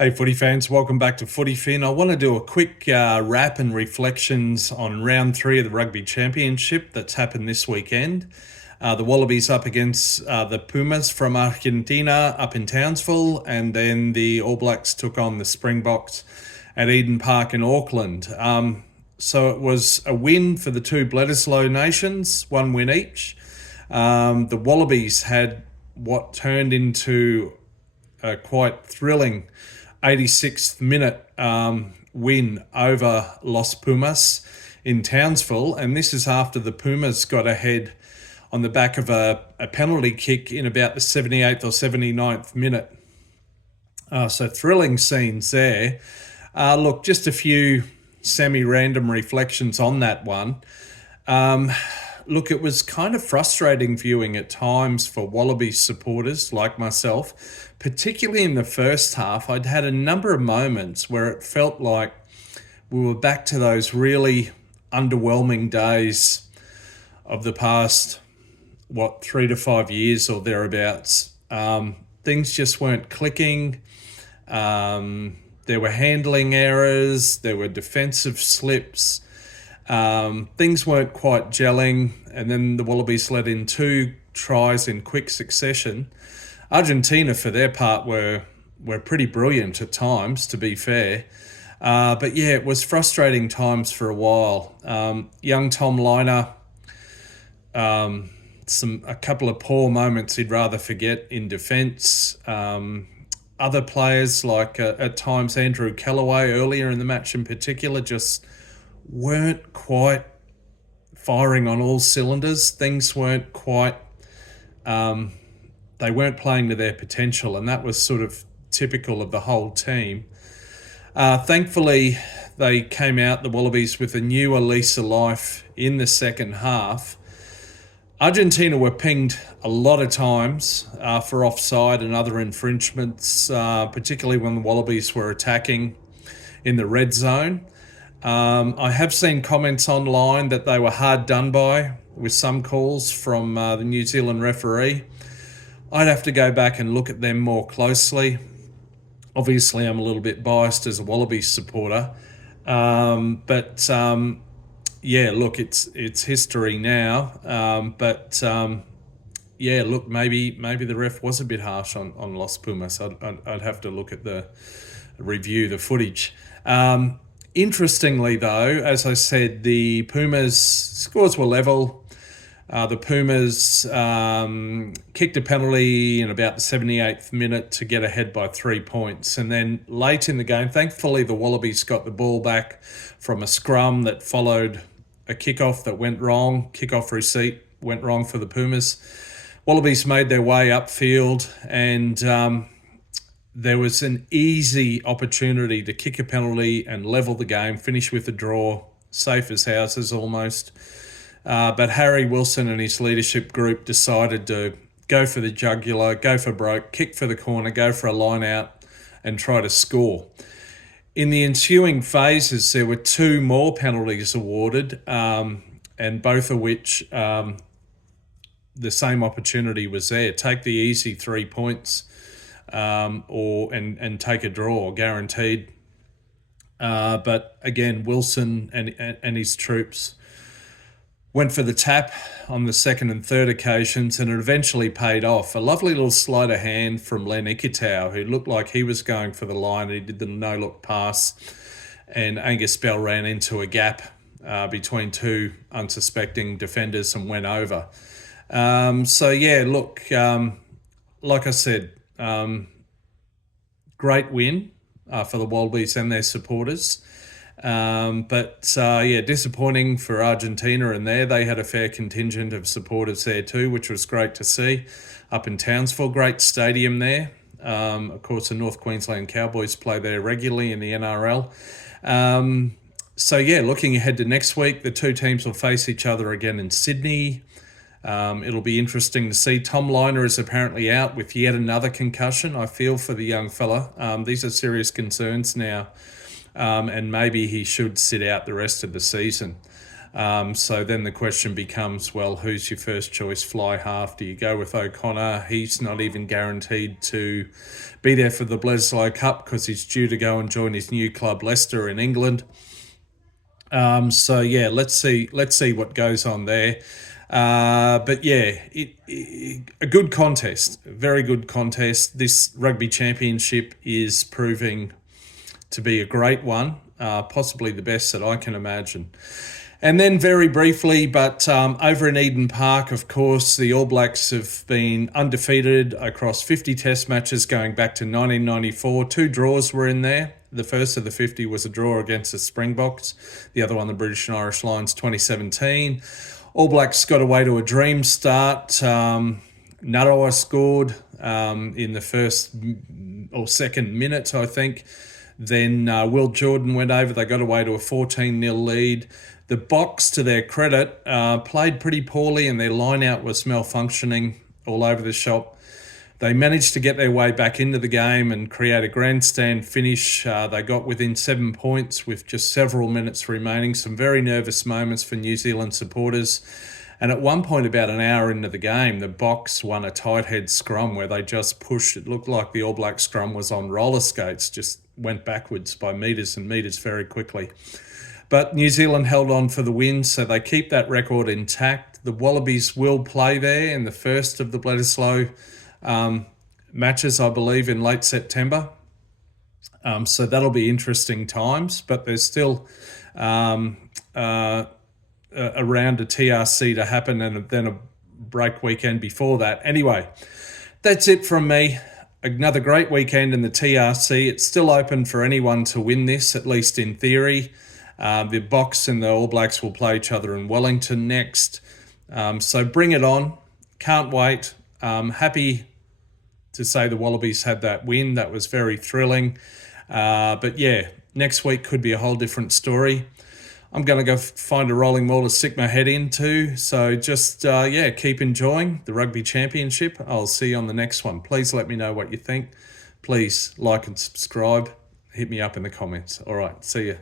Hey, footy fans, welcome back to Footy Fin. I want to do a quick wrap and reflections on round three of the Rugby Championship that's happened this weekend. The Wallabies up against the Pumas from Argentina up in Townsville, and then the All Blacks took on the Springboks at Eden Park in Auckland. So it was a win for the two Bledisloe nations, one win each. The Wallabies had what turned into a quite thrilling 86th minute win over Los Pumas in Townsville. And this is after the Pumas got ahead on the back of a penalty kick in about the 78th or 79th minute. So thrilling scenes there. Look, just a few semi-random reflections on that one. Look, it was kind of frustrating viewing at times for Wallabies supporters like myself, particularly in the first half. I'd had a number of moments where it felt like we were back to those really underwhelming days of the past, 3 to 5 years or thereabouts. Things just weren't clicking. There were handling errors. There were defensive slips. Things weren't quite gelling, and then the Wallabies let in two tries in quick succession. Argentina, for their part, were pretty brilliant at times, to be fair. But yeah, it was frustrating times for a while. Young Tom Liner, a couple of poor moments he'd rather forget in defence. Other players, like at times Andrew Kellaway earlier in the match in particular, just weren't quite firing on all cylinders. Things weren't quite, they weren't playing to their potential, and that was sort of typical of the whole team. Thankfully, they came out, the Wallabies, with a newer lease of life in the second half. Argentina were pinged a lot of times for offside and other infringements, particularly when the Wallabies were attacking in the red zone. I have seen comments online that they were hard done by with some calls from the New Zealand referee. I'd have to go back and look at them more closely. Obviously, I'm a little bit biased as a Wallabies supporter. Yeah, look, it's history now. Yeah, look, maybe the ref was a bit harsh on Los Pumas. I'd have to look at the footage. Interestingly, though, as I said, the Pumas scores were level. The Pumas kicked a penalty in about the 78th minute to get ahead by 3 points. And then late in the game, thankfully, the Wallabies got the ball back from a scrum that followed a kickoff that went wrong. Kickoff receipt went wrong for the Pumas. Wallabies made their way upfield, and there was an easy opportunity to kick a penalty and level the game, finish with a draw, safe as houses almost. But Harry Wilson and his leadership group decided to go for the jugular, go for broke, kick for the corner, go for a line out and try to score. In the ensuing phases, there were two more penalties awarded, and both of which the same opportunity was there. Take the easy 3 points and take a draw, guaranteed. But again, Wilson and his troops went for the tap on the second and third occasions, and it eventually paid off. A lovely little sleight of hand from Len Ikitau, who looked like he was going for the line. He did the no-look pass, and Angus Bell ran into a gap between two unsuspecting defenders and went over. Yeah, look, like I said, great win for the Wallabies and their supporters. Disappointing for Argentina and there. They had a fair contingent of supporters there too, which was great to see up in Townsville. Great stadium there. Of course, the North Queensland Cowboys play there regularly in the NRL. Looking ahead to next week, the two teams will face each other again in Sydney. It'll be interesting to see. Tom Liner is apparently out with yet another concussion. I feel for the young fella. These are serious concerns now. And maybe he should sit out the rest of the season. So then the question becomes, well, who's your first choice fly half? Do you go with O'Connor? He's not even guaranteed to be there for the Bledisloe Cup because he's due to go and join his new club Leicester in England. So yeah, let's see what goes on there. But yeah, a good contest, a very good contest. This Rugby Championship is proving to be a great one, possibly the best that I can imagine. And then very briefly, but over in Eden Park, of course, the All Blacks have been undefeated across 50 test matches going back to 1994. 2 draws were in there. The first of the 50 was a draw against the Springboks. The other one, the British and Irish Lions, 2017. All Blacks got away to a dream start. Narawa scored in the first or second minute, I think. Then Will Jordan went over. They got away to a 14-0 lead. The Boks, to their credit, played pretty poorly and their line-out was malfunctioning all over the shop. They managed to get their way back into the game and create a grandstand finish. They got within 7 points with just several minutes remaining. Some very nervous moments for New Zealand supporters. And at one point, about an hour into the game, the Boks won a tight head scrum where they just pushed. It looked like the All Black scrum was on roller skates, just went backwards by metres and metres very quickly. But New Zealand held on for the win, so they keep that record intact. The Wallabies will play there in the first of the Bledisloe matches, I believe, in late September. So that'll be interesting times, but there's still a round of TRC to happen and then a break weekend before that. Anyway, that's it from me. Another great weekend in the TRC. It's still open for anyone to win this, at least in theory. The Boks and the All Blacks will play each other in Wellington next. So bring it on. Can't wait. Happy to say the Wallabies had that win. That was very thrilling. But yeah, next week could be a whole different story. I'm going to go find a rolling ball to stick my head into. So just, keep enjoying the Rugby Championship. I'll see you on the next one. Please let me know what you think. Please like and subscribe. Hit me up in the comments. All right, see you.